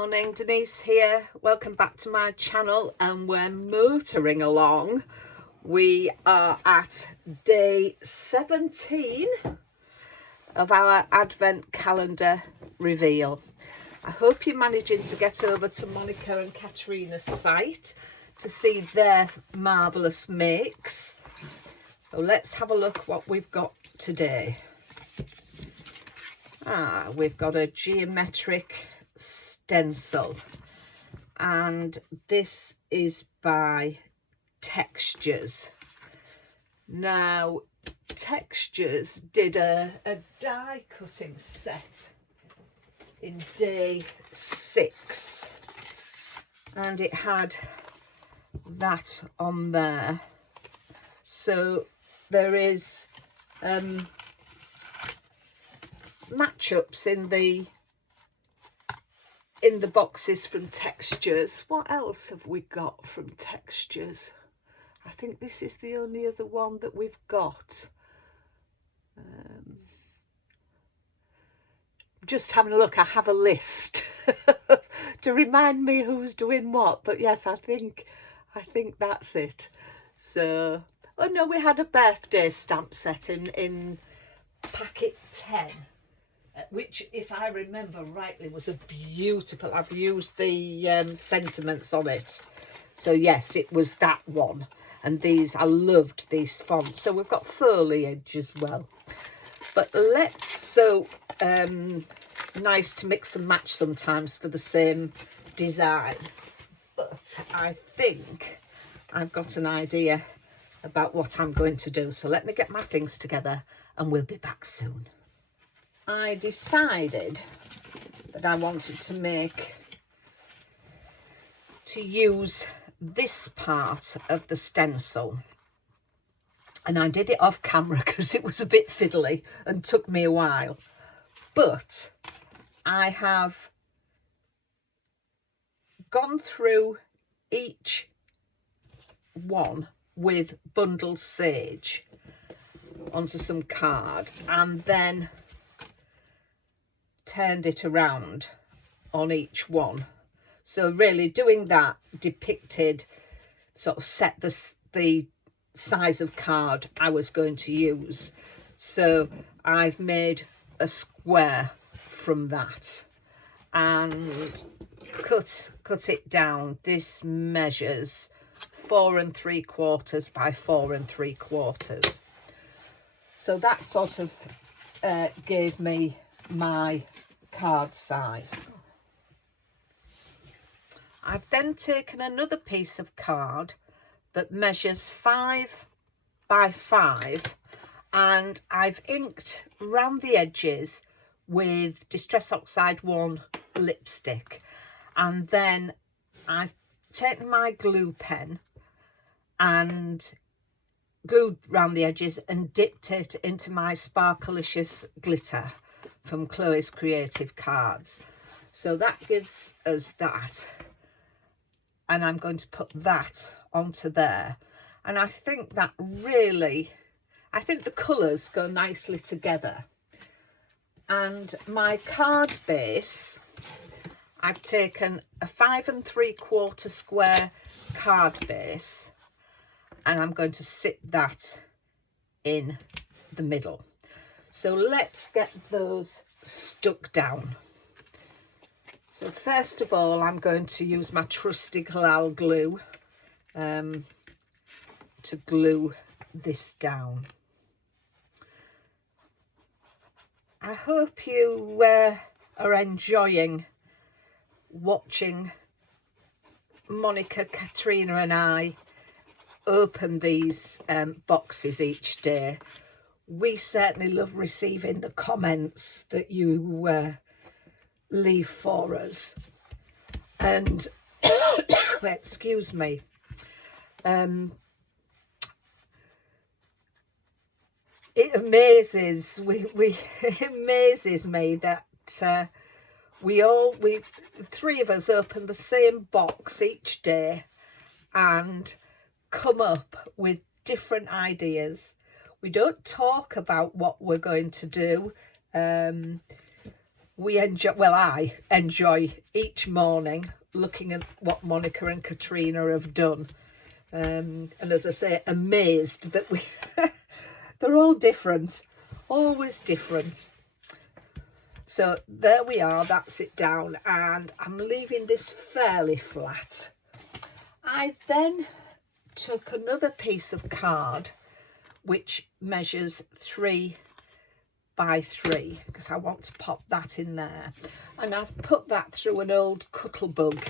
morning, Denise here. Welcome back to my channel, and we're motoring along. We are at day 17 of our Advent Calendar reveal. I hope you're managing to get over to Monika and Katarina's site to see their marvellous makes. So let's have a look what we've got today. We've got a geometric stencil, and this is by Textures. Now, Textures did a die cutting set in day 6, and it had that on there. So there is matchups in the boxes from Textures. What else have we got from Textures? I think this is the only other one that we've got. Just having a look. I have a list to remind me who's doing what, but yes, I think that's it. So, oh no, we had a birthday stamp set in packet 10. Which, if I remember rightly, was a beautiful. I've used the sentiments on it, so yes, it was that one. And these, I loved these fonts. So we've got foliage as well. But so nice to mix and match sometimes for the same design. But I think I've got an idea about what I'm going to do. So let me get my things together, and we'll be back soon. I decided that I wanted to use this part of the stencil, and I did it off camera because it was a bit fiddly and took me a while, but I have gone through each one with bundled sage onto some card, and then turned it around on each one. So really doing that depicted, sort of set the size of card I was going to use. So I've made a square from that and cut it down. This measures 4 3/4 by 4 3/4. So that sort of gave me my card size. I've then taken another piece of card that measures 5 by 5, and I've inked round the edges with Distress Oxide 1 lipstick, and then I've taken my glue pen and glued round the edges and dipped it into my Sparkalicious glitter from Chloe's Creative Cards. So that gives us that, and I'm going to put that onto there. And I think that really, I think the colours go nicely together. And my card base, I've taken a 5 3/4 square card base, and I'm going to sit that in the middle. So let's get those stuck down. So first of all, I'm going to use my trusty Halal glue to glue this down. I hope you are enjoying watching Monika, Katarina and I open these boxes each day. We certainly love receiving the comments that you leave for us, and excuse me, it amazes it amazes me that we three of us open the same box each day and come up with different ideas. We don't talk about what we're going to do. I enjoy each morning looking at what Monika and Katarina have done, and as I say, amazed that they're all different, always different. So there we are, that's it down, and I'm leaving this fairly flat. I then took another piece of card which measures 3 by 3 because I want to pop that in there, and I've put that through an old Cuttlebug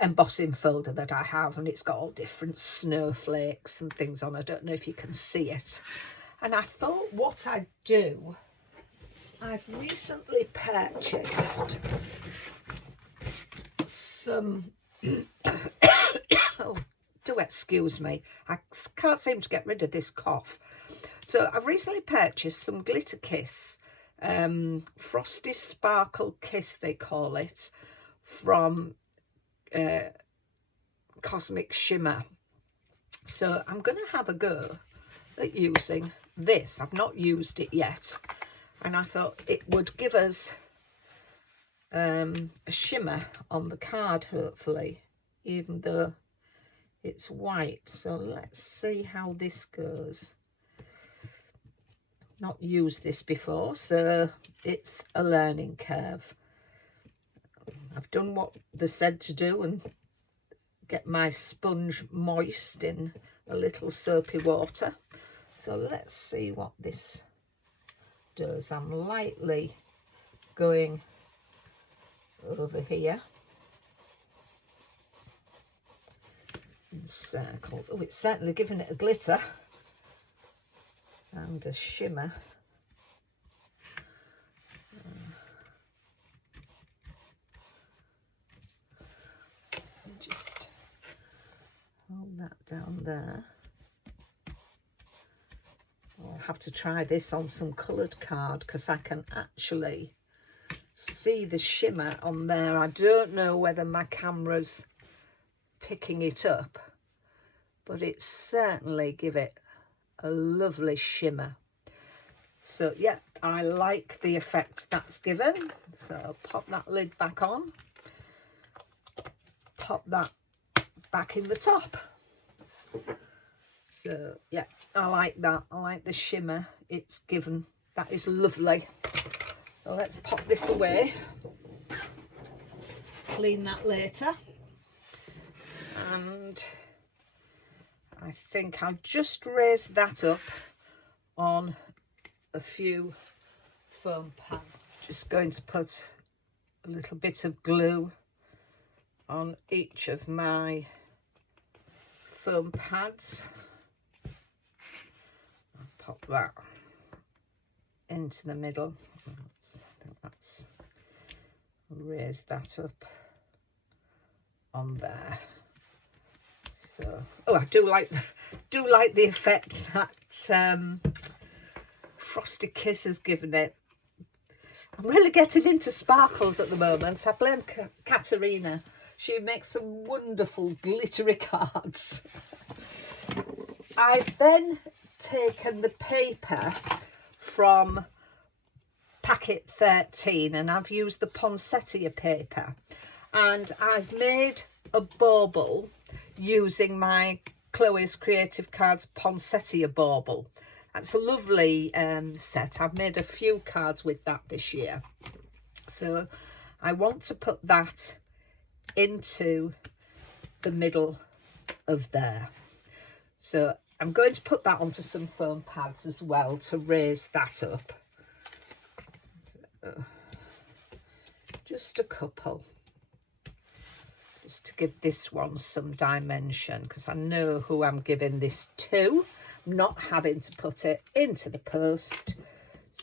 embossing folder that I have, and it's got all different snowflakes and things on. I don't know if you can see it. And I thought what I'd do, I've recently purchased some oh, do excuse me, I can't seem to get rid of this cough. So I've recently purchased some Glitter Kiss, Frosty Sparkle Kiss they call it, from Cosmic Shimmer. So I'm going to have a go at using this. I've not used it yet, and I thought it would give us a shimmer on the card, hopefully, even though it's white. So let's see how this goes. Not used this before, so it's a learning curve. I've done what they said to do and get my sponge moist in a little soapy water. So let's see what this does. I'm lightly going over here in circles. Oh, it's certainly giving it a glitter and a shimmer. Just hold that down there. I'll have to try this on some coloured card because I can actually see the shimmer on there. I don't know whether my camera's picking it up, but it certainly give it a lovely shimmer. So yeah, I like the effect that's given. So I'll pop that lid back on, pop that back in the top. So yeah, I like that. I like the shimmer it's given. That is lovely. So let's pop this away, clean that later, and I think I'll just raise that up on a few foam pads. Just going to put a little bit of glue on each of my foam pads. I'll pop that into the middle. I think that's, raise that up on there. So, oh, I do like the effect that Frosty Kiss has given it. I'm really getting into sparkles at the moment. I blame Katarina. She makes some wonderful glittery cards. I've then taken the paper from packet 13 and I've used the poinsettia paper, and I've made a bauble using my Chloe's Creative Cards poinsettia bauble. That's a lovely set. I've made a few cards with that this year. So I want to put that into the middle of there. So I'm going to put that onto some foam pads as well to raise that up. So, just a couple, just to give this one some dimension, because I know who I'm giving this to. I'm not having to put it into the post,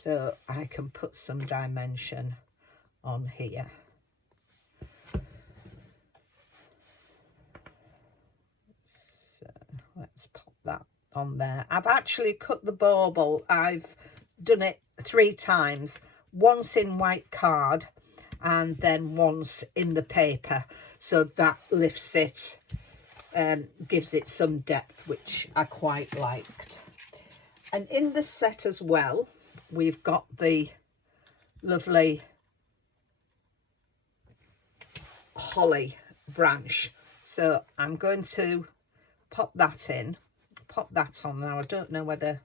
so I can put some dimension on here. So let's pop that on there. I've actually cut the bauble. I've done it 3 times, once in white card and then once in the paper, so that lifts it and gives it some depth, which I quite liked. And in the set as well, we've got the lovely holly branch. So I'm going to pop that on now. I don't know whether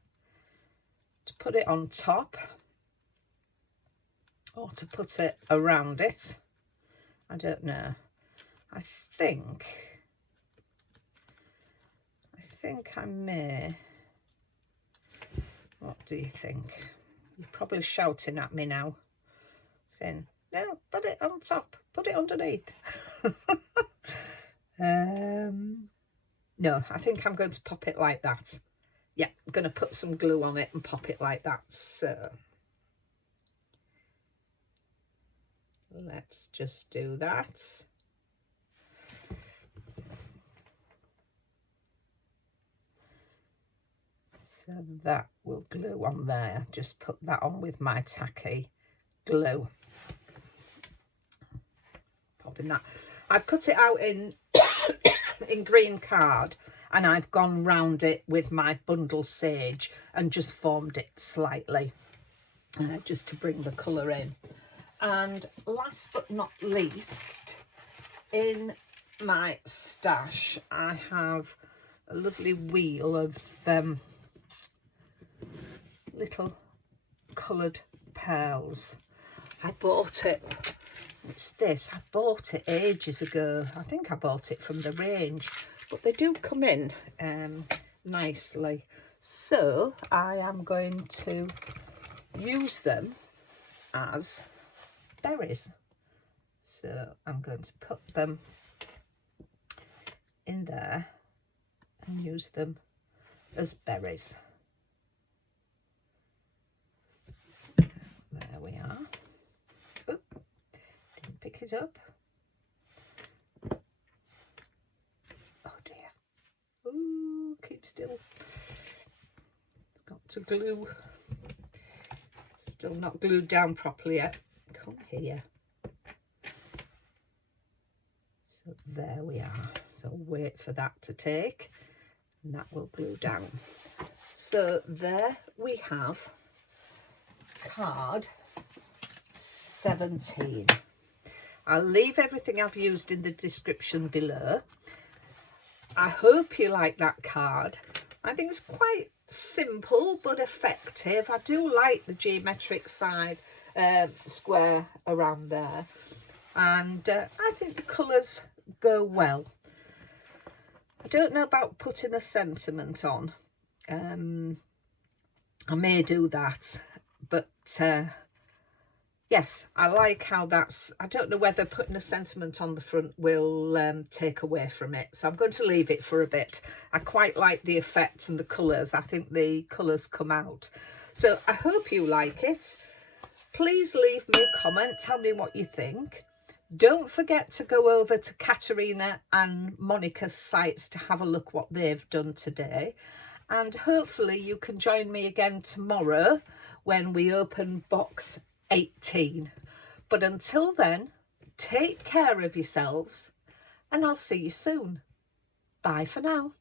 to put it on top or to put it around it. I don't know. I think I may. What do you think? You're probably shouting at me now, saying, no, put it on top, put it underneath. No, I think I'm going to pop it like that. Yeah, I'm going to put some glue on it and pop it like that. So let's just do that. So that will glue on there. Just put that on with my tacky glue. Popping that. I've cut it out in in green card, and I've gone round it with my bundle sage and just formed it slightly, just to bring the colour in. And last but not least, in my stash I have a lovely wheel of little coloured pearls. I bought it, it's this, I bought it ages ago. I think I bought it from the range, but they do come in nicely. So I am going to use them as berries. So I'm going to put them in there and use them as berries. There we are. Oop, didn't pick it up. Oh dear. Ooh, keep still. It's got to glue. Still not glued down properly yet. Come here. So there we are. So wait for that to take, and that will glue down. So there we have card 17. I'll leave everything I've used in the description below. I hope you like that card. I think it's quite simple but effective. I do like the geometric side square around there, and I think the colours go well. I don't know about putting a sentiment on. I may do that, but yes, I like how that's, I don't know whether putting a sentiment on the front will take away from it, so I'm going to leave it for a bit. I quite like the effect and the colours. I think the colours come out. So I hope you like it. Please leave me a comment, tell me what you think. Don't forget to go over to Katarina and Monika's sites to have a look what they've done today. And hopefully you can join me again tomorrow when we open box 18. But until then, take care of yourselves, and I'll see you soon. Bye for now.